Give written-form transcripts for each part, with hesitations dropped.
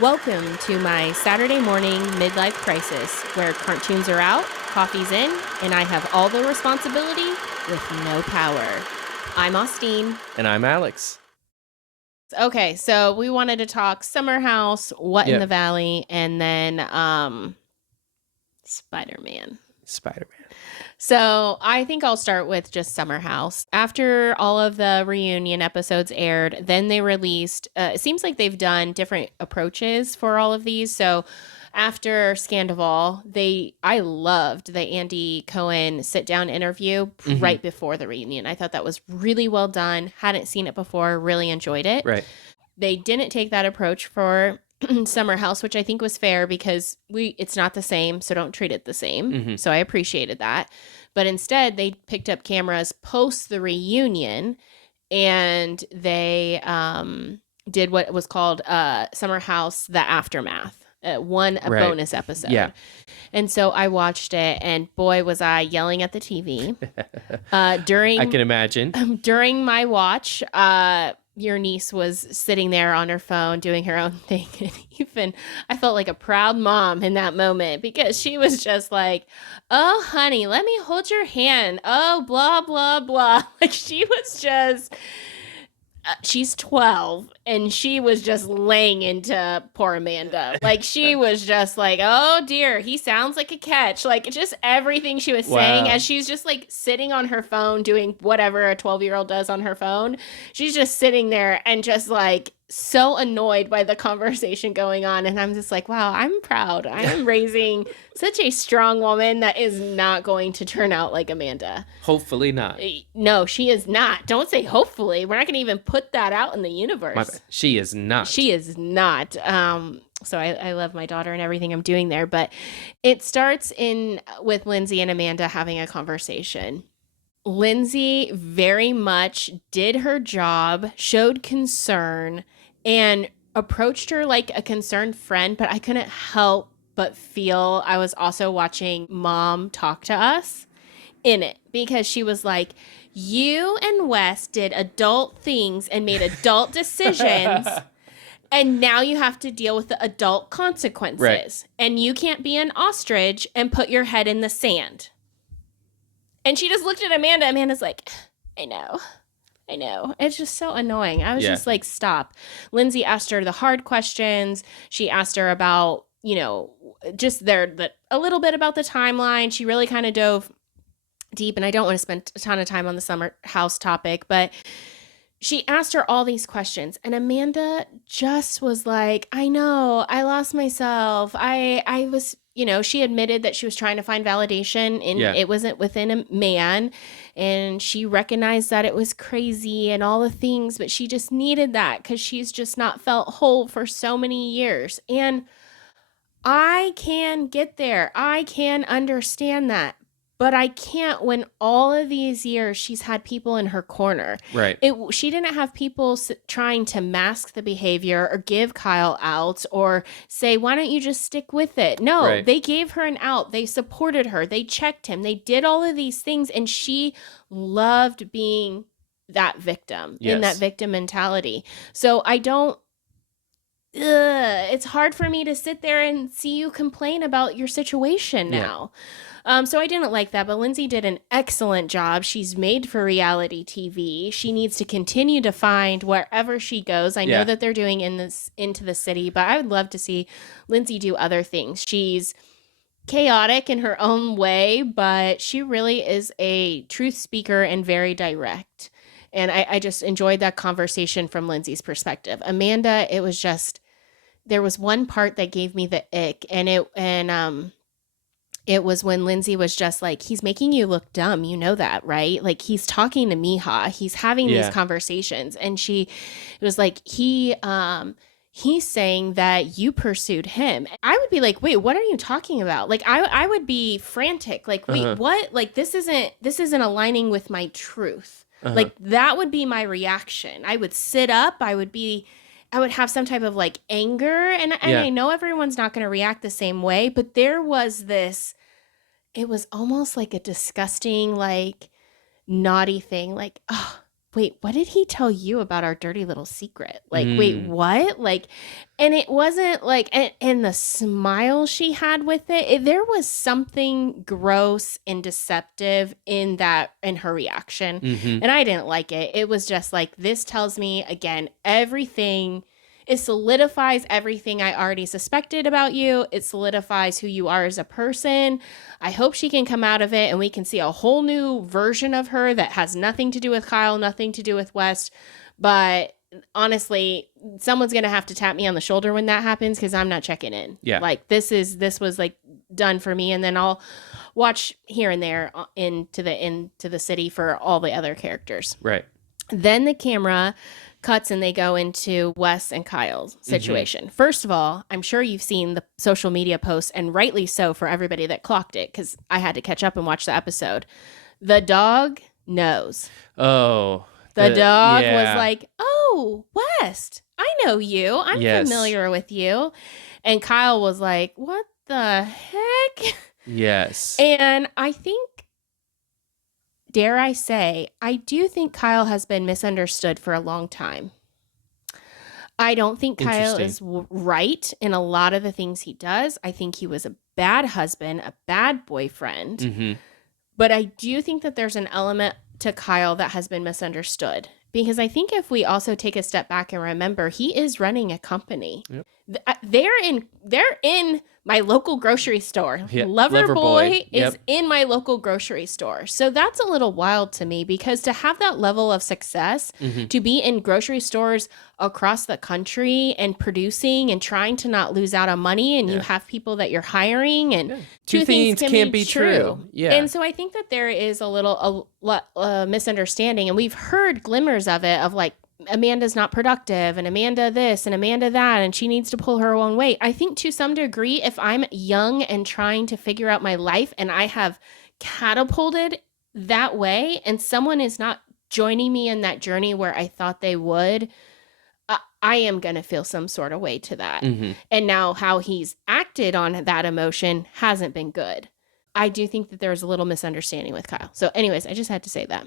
Welcome to my Saturday morning midlife crisis where cartoons are out, coffee's in, and I have all the responsibility with no power. I'm Austine. And I'm Alex. Okay, so we wanted to talk Summer House, What in Yep. the Valley, and then Spider-Man. Spider-Man. So I think I'll start with just Summer House. After all of the reunion episodes aired, then they released, it seems like they've done different approaches for all of these. So after Scandival, I loved the Andy Cohen sit down interview right before the reunion. I thought that was really well done. Hadn't seen it before, really enjoyed it. Right. They didn't take that approach for Summer House, which I think was fair because it's not the same, so don't treat it the same. So I appreciated that. But instead, they picked up cameras post the reunion and they did what was called Summer House: The Aftermath. A bonus episode. Yeah. And so I watched it, and boy, was I yelling at the TV. I can imagine. During my watch, your niece was sitting there on her phone doing her own thing. And even I felt like a proud mom in that moment because she was just like, oh, honey, let me hold your hand. Oh, blah, blah, blah. Like she was just... she's 12 and she was just laying into poor Amanda. Like she was just like, oh dear, he sounds like a catch. Like just everything she was saying as she's just like sitting on her phone doing whatever a 12-year-old does on her phone. She's just sitting there and just like so annoyed by the conversation going on. And I'm just like, wow, I'm proud. I am raising such a strong woman that is not going to turn out like Amanda. Hopefully not. No, she is not. Don't say hopefully. We're not going to even put that out in the universe. She is not. She is not. So I love my daughter and everything I'm doing there. But it starts with Lindsay and Amanda having a conversation. Lindsay very much did her job, showed concern, and approached her like a concerned friend, but I couldn't help but feel I was also watching Mom talk to us in it because she was like, you and Wes did adult things and made adult decisions. And now you have to deal with the adult consequences. Right. And you can't be an ostrich and put your head in the sand. And she just looked at Amanda. Amanda's like, I know. It's just so annoying. I was just like, stop. Lindsay asked her the hard questions. She asked her about, just a little bit about the timeline. She really kind of dove deep. And I don't want to spend a ton of time on the Summer House topic, but she asked her all these questions. And Amanda just was like, I know, I lost myself. I was... she admitted that she was trying to find validation and it wasn't within a man. And she recognized that it was crazy and all the things, but she just needed that because she's just not felt whole for so many years. And I can get there. I can understand that. But I can't when all of these years she's had people in her corner. Right. She didn't have people trying to mask the behavior or give Kyle outs or say, why don't you just stick with it? No, They gave her an out. They supported her. They checked him. They did all of these things. And she loved being that victim in that victim mentality. So it's hard for me to sit there and see you complain about your situation now. So I didn't like that, but Lindsay did an excellent job. She's made for reality TV. She needs to continue to find wherever she goes. I know that they're doing Into the City, but I would love to see Lindsay do other things. She's chaotic in her own way, but she really is a truth speaker and very direct. And I just enjoyed that conversation from Lindsay's perspective. Amanda, it was just, there was one part that gave me the ick, and it was when Lindsay was just like, he's making you look dumb. You know that, right? Like he's talking to Miha. He's having these conversations. And it was like, he's saying that you pursued him. I would be like, wait, what are you talking about? Like, I would be frantic. Like, wait, what? Like, this isn't aligning with my truth. Like that would be my reaction. I would sit up. I would have some type of like anger. And I know everyone's not going to react the same way, but there was it was almost like a disgusting, like naughty thing. Like, oh, wait, what did he tell you about our dirty little secret? Like, wait, what? Like, and it wasn't like, and the smile she had with it, there was something gross and deceptive in her reaction. Mm-hmm. And I didn't like it. It was just like, this tells me again, everything. It solidifies everything I already suspected about you. It solidifies who you are as a person. I hope she can come out of it and we can see a whole new version of her that has nothing to do with Kyle, nothing to do with West. But honestly, someone's going to have to tap me on the shoulder when that happens because I'm not checking in. Yeah. Like this was like done for me. And then I'll watch here and there into the city for all the other characters. Right. Then the camera cuts and they go into Wes and Kyle's situation. First of all, I'm sure you've seen the social media posts, and rightly so for everybody that clocked it, because I had to catch up and watch the episode. The dog knows. Oh. The dog was like, oh, West, I know you. I'm familiar with you. And Kyle was like, what the heck? Yes. And I think, dare I say, I do think Kyle has been misunderstood for a long time. I don't think Kyle is right in a lot of the things he does. I think he was a bad husband, a bad boyfriend. Mm-hmm. But I do think that there's an element to Kyle that has been misunderstood. Because I think if we also take a step back and remember, he is running a company. Yep. They're in my local grocery store. Yep. Loverboy Yep. is in my local grocery store. So that's a little wild to me, because to have that level of success, to be in grocery stores across the country and producing and trying to not lose out on money, and you have people that you're hiring, and two things can't be true. Yeah. And so I think that there is a misunderstanding, and we've heard glimmers of it, of like, Amanda's not productive, and Amanda this and Amanda that, and she needs to pull her own weight. I think to some degree, if I'm young and trying to figure out my life and I have catapulted that way and someone is not joining me in that journey where I thought they would, I am going to feel some sort of way to that. Mm-hmm. And now how he's acted on that emotion hasn't been good. I do think that there's a little misunderstanding with Kyle. So anyways, I just had to say that.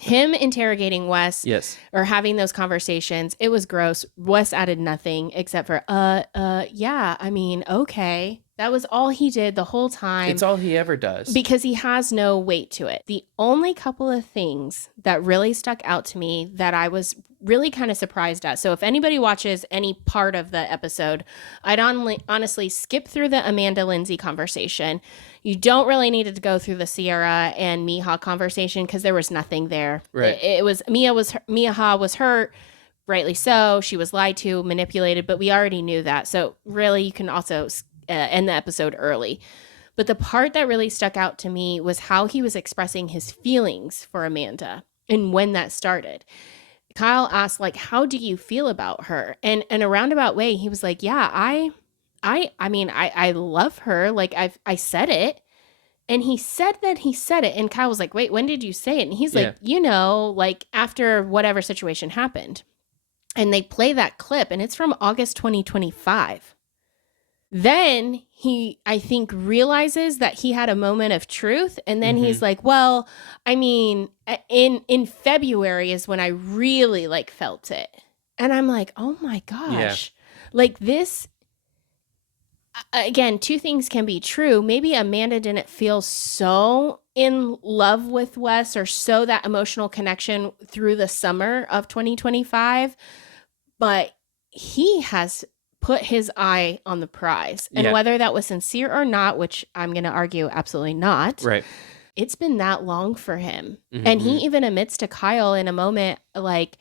Him interrogating Wes, or having those conversations, it was gross. Wes added nothing except for, yeah, I mean, okay. That was all he did the whole time. It's all he ever does. Because he has no weight to it. The only couple of things that really stuck out to me that I was really kind of surprised at. So if anybody watches any part of the episode, I'd honestly skip through the Amanda Lindsay conversation. You don't really need to go through the Sierra and Miha conversation because there was nothing there. Right. It was Miha was hurt, rightly so. She was lied to, manipulated, but we already knew that. So really, you can also end the episode early. But the part that really stuck out to me was how he was expressing his feelings for Amanda and when that started. Kyle asked, like, how do you feel about her? And in a roundabout way, he was like, yeah, I mean, I love her. Like, I said it. And he said that he said it. And Kyle was like, wait, when did you say it? And he's like, like after whatever situation happened. And they play that clip, and it's from August 2025. Then he, I think, realizes that he had a moment of truth. And then he's like, well, I mean, in February is when I really like felt it. And I'm like, oh my gosh, like this. Again, two things can be true. Maybe Amanda didn't feel so in love with Wes or so that emotional connection through the summer of 2025, but he has put his eye on the prize. And whether that was sincere or not, which I'm going to argue absolutely not, right? It's been that long for him. And he even admits to Kyle in a moment, like,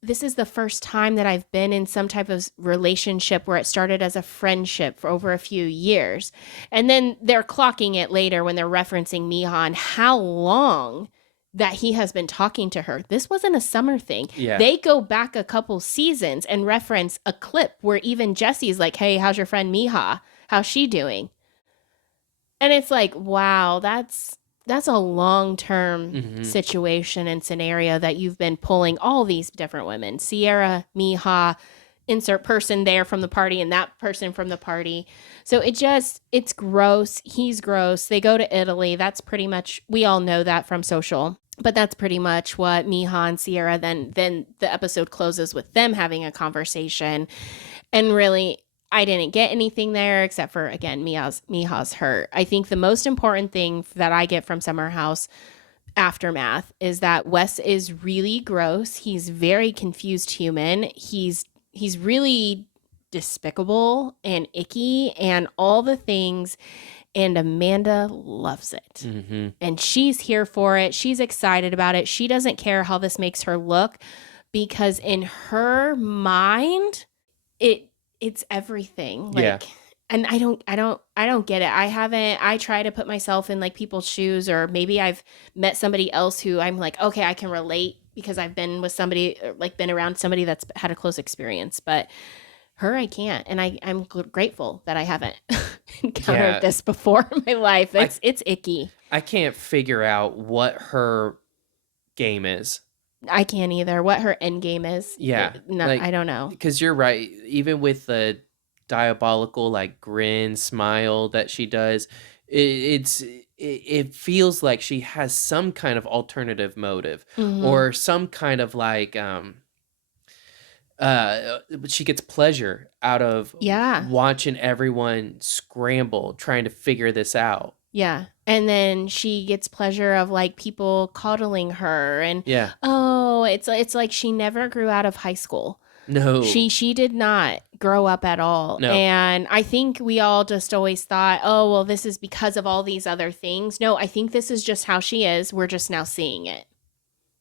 this is the first time that I've been in some type of relationship where it started as a friendship for over a few years. And then they're clocking it later when they're referencing Miha and how long that he has been talking to her. This wasn't a summer thing. Yeah. They go back a couple seasons and reference a clip where even Jesse's like, hey, how's your friend Miha? How's she doing? And it's like, wow, that's a long-term situation and scenario that you've been pulling all these different women. Sierra, Miha, insert person there from the party and that person from the party. So it's gross. He's gross. They go to Italy. That's pretty much, we all know that from social. But that's pretty much what Miha and Sierra, then the episode closes with them having a conversation. And really, I didn't get anything there except for, again, Miha's hurt. I think the most important thing that I get from Summer House aftermath is that Wes is really gross. He's very confused human. He's really despicable and icky and all the things. And Amanda loves it. Mm-hmm. And she's here for it. She's excited about it. She doesn't care how this makes her look, because in her mind, it's everything. Like, yeah. And I don't get it. I try to put myself in like people's shoes, or maybe I've met somebody else who I'm like, okay, I can relate because I've been with somebody, like been around somebody that's had a close experience, but her, I can't. And I'm grateful that I haven't encountered this before in my life. It's icky. I can't figure out what her game is. I can't either. What her end game is. Yeah. No, like, I don't know. Because you're right. Even with the diabolical like grin, smile that she does, it feels like she has some kind of alternative motive, or some kind of like she gets pleasure out of watching everyone scramble trying to figure this out. Yeah. And then she gets pleasure of like people coddling her, and it's like she never grew out of high school. No. She did not grow up at all. No. And I think we all just always thought, oh, well, this is because of all these other things. No, I think this is just how she is. We're just now seeing it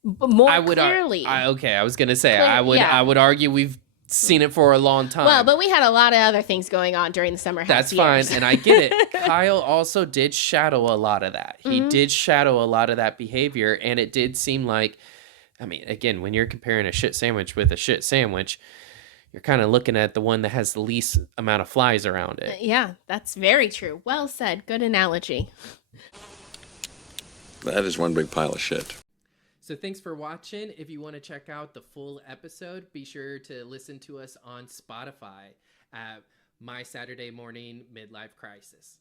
more clearly. I was going to say, I would argue we've seen it for a long time. Well, but we had a lot of other things going on during the Summer House That's years. fine, and I get it. Kyle also did shadow a lot of that. He did shadow a lot of that behavior, and it did seem like, I mean, again, when you're comparing a shit sandwich with a shit sandwich, you're kind of looking at the one that has the least amount of flies around it. Yeah, that's very true. Well said. Good analogy. That is one big pile of shit. So thanks for watching. If you want to check out the full episode, be sure to listen to us on Spotify at My Saturday Morning Midlife Crisis.